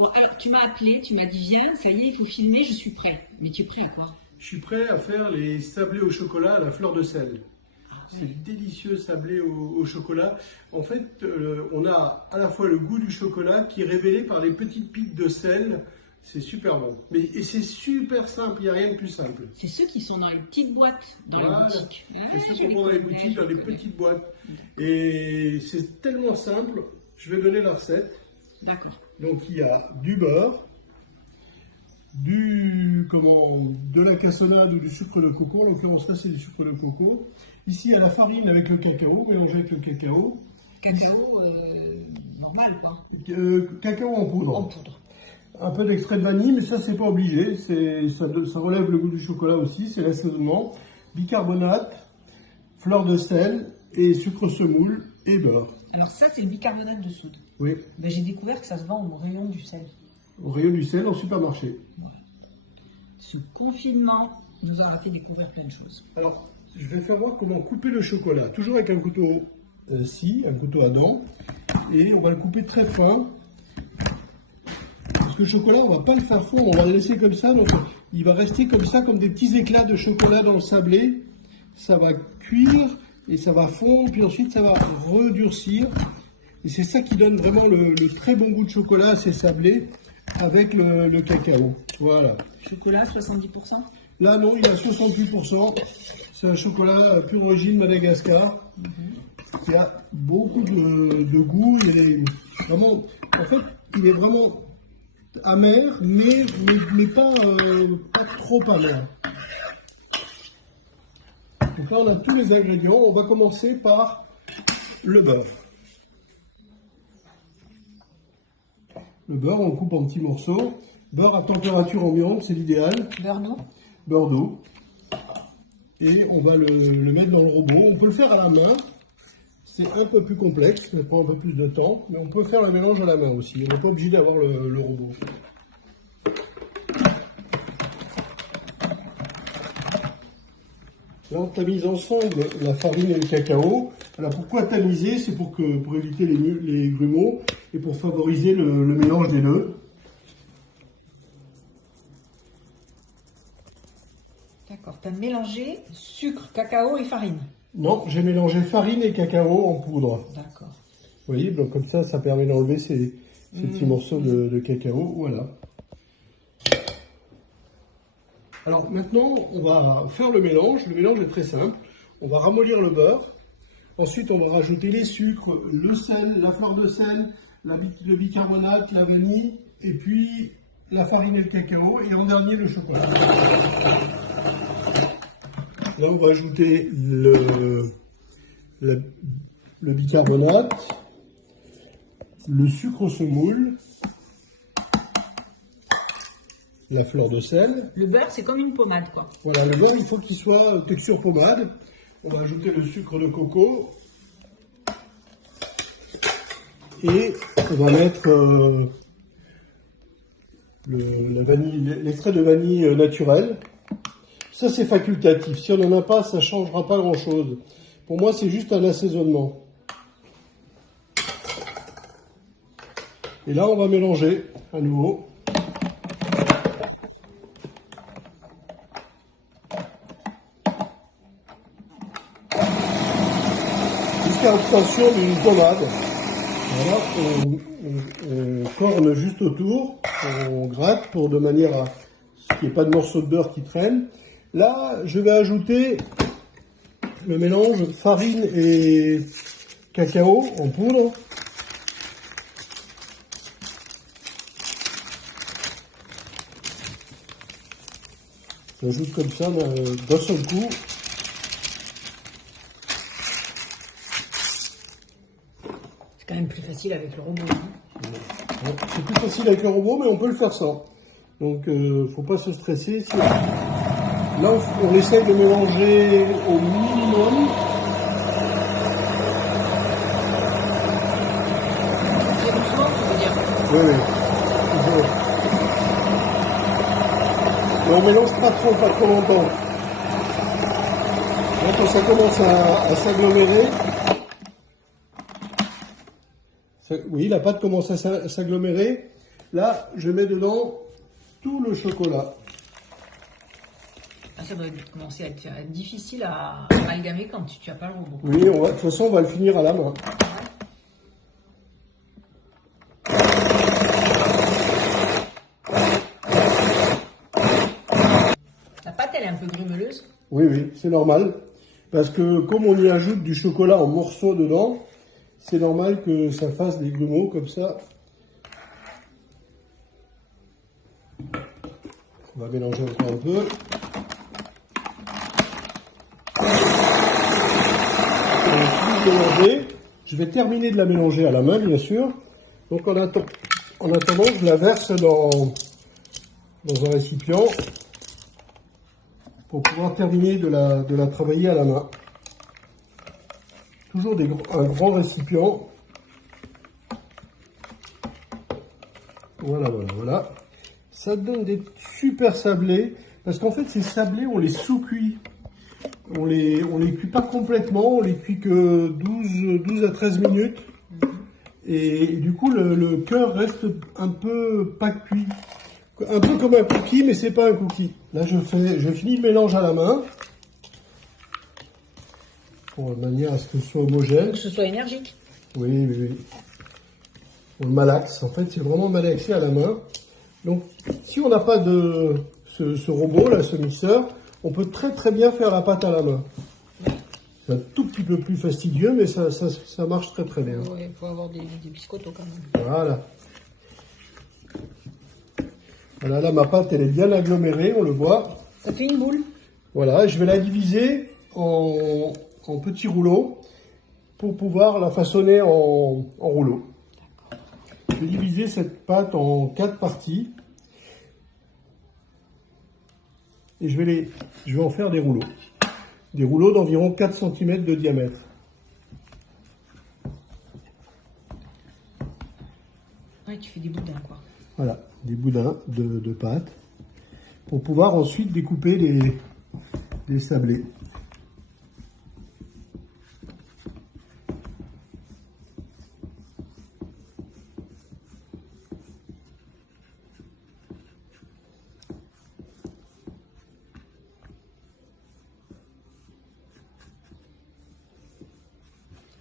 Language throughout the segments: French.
Bon, alors tu m'as appelé, tu m'as dit viens, ça y est, il faut filmer, je suis prêt. Mais tu es prêt à quoi? Je suis prêt à faire les sablés au chocolat à la fleur de sel. Ah, C'est délicieux sablé au chocolat. En fait, on a à la fois le goût du chocolat qui est révélé par les petites piques de sel. C'est super bon. Et c'est super simple, il n'y a rien de plus simple. c'est ceux qui sont dans les petites boîtes dans Voilà. les boutiques. C'est ceux qu'on vend dans les boutiques, dans les petites boîtes. Et c'est tellement simple, je vais donner la recette. D'accord. Donc il y a du beurre, de la cassonade ou du sucre de coco. En l'occurrence là c'est du sucre de coco. Ici il y a la farine avec le cacao, mélangé avec le cacao. Cacao normal quoi. Cacao en poudre. En poudre. Un peu d'extrait de vanille, mais ça c'est pas obligé. Ça relève le goût du chocolat aussi, c'est l'assaisonnement. Bicarbonate, fleur de sel et sucre semoule et beurre. Alors ça c'est le bicarbonate de soude. Oui, Ben, j'ai découvert que ça se vend au rayon du sel. au rayon du sel en supermarché. Ce confinement nous aura fait découvrir plein de choses. Alors, je vais faire voir comment couper le chocolat. Toujours avec un couteau un couteau à dents. Et on va le couper très fin. Parce que le chocolat, on va pas le faire fondre, on va le laisser comme ça. Donc, il va rester comme ça, comme des petits éclats de chocolat dans le sablé. Ça va cuire et ça va fondre. Puis ensuite, ça va redurcir. Et c'est ça qui donne vraiment le très bon goût de chocolat à ces sablés avec le cacao. Voilà. Chocolat 70%. Là, non, il a 68%. C'est un chocolat pur origine Madagascar. Qui a beaucoup de goût. Il est vraiment, en fait, il est vraiment amer, mais pas trop amer. Donc là, on a tous les ingrédients. On va commencer par le beurre. Le beurre, on le coupe en petits morceaux. Beurre à température ambiante, c'est l'idéal. Beurre d'eau. Beurre d'eau. Et on va le mettre dans le robot. On peut le faire à la main. C'est un peu plus complexe, ça prend un peu plus de temps. Mais on peut faire le mélange à la main aussi. On n'est pas obligé d'avoir le robot. Là, on tamise ensemble la farine et le cacao. Alors pourquoi tamiser? C'est pour éviter les grumeaux et pour favoriser le mélange des deux. D'accord, tu as mélangé sucre, cacao et farine. Non, j'ai mélangé farine et cacao en poudre. D'accord. Vous voyez, donc comme ça permet d'enlever ces petits morceaux de cacao. Voilà. Alors maintenant, on va faire le mélange. Le mélange est très simple. On va ramollir le beurre. Ensuite, on va rajouter les sucres, le sel, la fleur de sel, le bicarbonate, la vanille, et puis la farine et le cacao, et en dernier le chocolat. Là, on va ajouter le bicarbonate, le sucre semoule, la fleur de sel. Le beurre, c'est comme une pommade, quoi. Voilà, le beurre, il faut qu'il soit texture pommade. On va ajouter le sucre de coco. Et on va mettre l'extrait de vanille naturel. Ça, c'est facultatif. Si on n'en a pas, ça ne changera pas grand-chose. Pour moi, c'est juste un assaisonnement. Et là, on va mélanger à nouveau. Jusqu'à l'obtention d'une pommade. Voilà, on corne juste autour, on gratte de manière à ce qu'il n'y ait pas de morceaux de beurre qui traînent. Là, je vais ajouter le mélange farine et cacao en poudre. J'ajoute comme ça d'un seul coup. C'est quand même plus facile avec le robot. Hein. C'est plus facile avec le robot, mais on peut le faire sans. Donc, faut pas se stresser. Là, on essaie de mélanger au minimum. C'est doucement, tu veux dire. Oui. Mais on mélange pas trop longtemps. Là, quand ça commence à s'agglomérer, oui, la pâte commence à s'agglomérer. Là, je mets dedans tout le chocolat. Ah, ça doit commencer à être difficile à amalgamer quand tu n'as pas le robot. Oui, de toute façon, on va le finir à la main. La pâte, elle est un peu grumeleuse. Oui, oui, c'est normal. Parce que comme on y ajoute du chocolat en morceaux dedans, c'est normal que ça fasse des grumeaux comme ça. On va mélanger encore un peu. Mélanger. Je vais terminer de la mélanger à la main, bien sûr. Donc en attendant, je la verse dans un récipient pour pouvoir terminer de la travailler à la main. Toujours un grand récipient. Voilà, voilà, voilà. Ça donne des super sablés. Parce qu'en fait, ces sablés, on les sous-cuit. On les cuit pas complètement, on les cuit que 12 à 13 minutes. Et du coup, le cœur reste un peu pas cuit. Un peu comme un cookie, mais c'est pas un cookie. Là, je finis le mélange à la main. De manière à ce que ce soit homogène. Que ce soit énergique. Oui, oui, oui. On le malaxe. En fait, c'est vraiment malaxé à la main. Donc, si on n'a pas de ce robot, là, ce mixeur, on peut très très bien faire la pâte à la main. C'est un tout petit peu plus fastidieux, mais ça marche très très bien. Ouais, il faut avoir des biscottos quand même. Voilà. Voilà, là, ma pâte, elle est bien agglomérée, on le voit. Ça fait une boule. Voilà, je vais la diviser en petits rouleaux pour pouvoir la façonner en rouleaux. Je vais diviser cette pâte en 4 parties. Et je vais en faire des rouleaux. Des rouleaux d'environ 4 cm de diamètre. Ouais, tu fais des boudins, quoi. Voilà, des boudins de pâte. Pour pouvoir ensuite découper les sablés.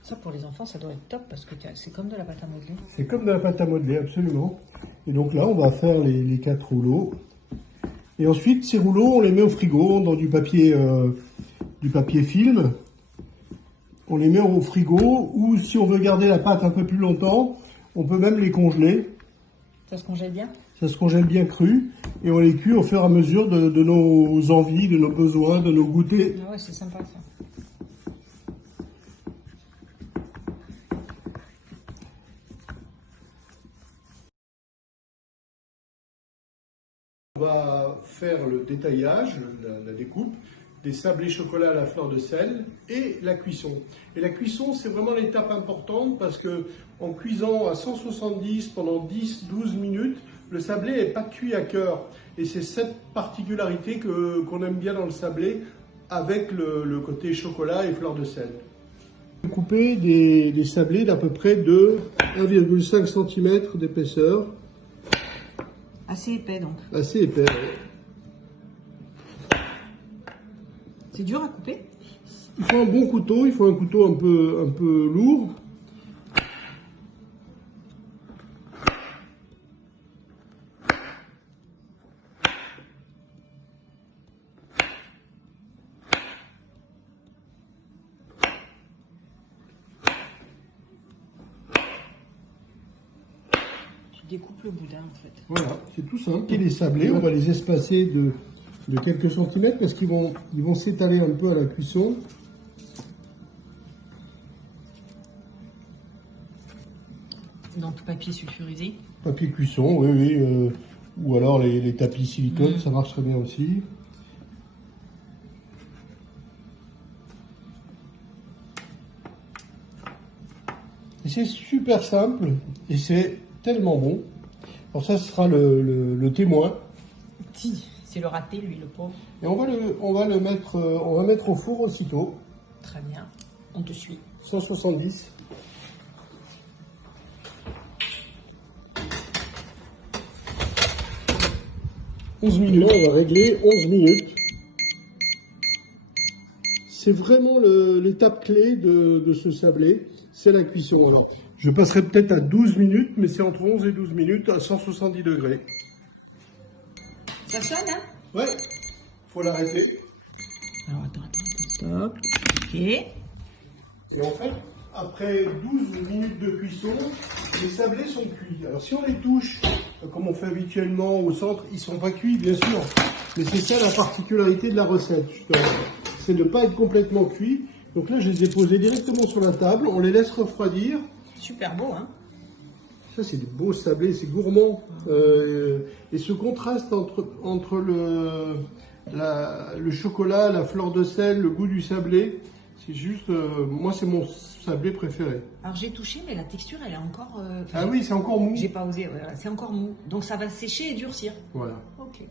Ça, pour les enfants, ça doit être top parce que c'est comme de la pâte à modeler. C'est comme de la pâte à modeler, absolument. Et donc là, on va faire les 4 rouleaux. Et ensuite, ces rouleaux, on les met au frigo dans du papier film. On les met au frigo, ou si on veut garder la pâte un peu plus longtemps, on peut même les congeler. Ça se congèle bien? Ça se congèle bien cru, et on les cuit au fur et à mesure de nos envies, de nos besoins, de nos goûters. Ah ouais, c'est sympa ça. On va faire le détaillage, la découpe, des sablés chocolat à la fleur de sel et la cuisson. Et la cuisson, c'est vraiment l'étape importante parce que en cuisant à 170 pendant 10-12 minutes, le sablé n'est pas cuit à cœur. Et c'est cette particularité qu'on aime bien dans le sablé avec le côté chocolat et fleur de sel. Couper des sablés d'à peu près de 1,5 cm d'épaisseur. Assez épais donc. Assez épais. C'est dur à couper? Il faut un bon couteau, il faut un couteau un peu lourd. Tu découpes le boudin en fait. Voilà, c'est tout simple. Et les sablés, on va les espacer de quelques centimètres parce qu'ils vont s'étaler un peu à la cuisson. Donc papier sulfurisé. Papier cuisson, oui, oui. Ou alors les tapis silicone, ça marche très bien aussi. Et c'est super simple et c'est tellement bon. Alors ça sera le témoin. C'est le raté, lui, le pauvre. Et on va mettre au four aussitôt. Très bien. On te suit. 170. 11 minutes. Là, on va régler 11 minutes. C'est vraiment l'étape clé de ce sablé, c'est la cuisson. Alors, je passerai peut-être à 12 minutes, mais c'est entre 11 et 12 minutes à 170 degrés. Ça sonne, hein? Ouais, faut l'arrêter. Alors, attends, stop. Ok. Et en fait, après 12 minutes de cuisson, les sablés sont cuits. Alors si on les touche, comme on fait habituellement au centre, ils ne sont pas cuits, bien sûr. Mais c'est ça la particularité de la recette, justement. C'est de ne pas être complètement cuit. Donc là, je les ai posés directement sur la table. On les laisse refroidir. Super beau, hein? Ça, c'est des beaux sablés, c'est gourmand. Et ce contraste entre le chocolat, la fleur de sel, le goût du sablé, c'est juste... moi, c'est mon sablé préféré. Alors, j'ai touché, mais la texture, elle est encore... Ah oui, c'est encore mou. J'ai pas osé, voilà, c'est encore mou. Donc, ça va sécher et durcir. Voilà. Ok.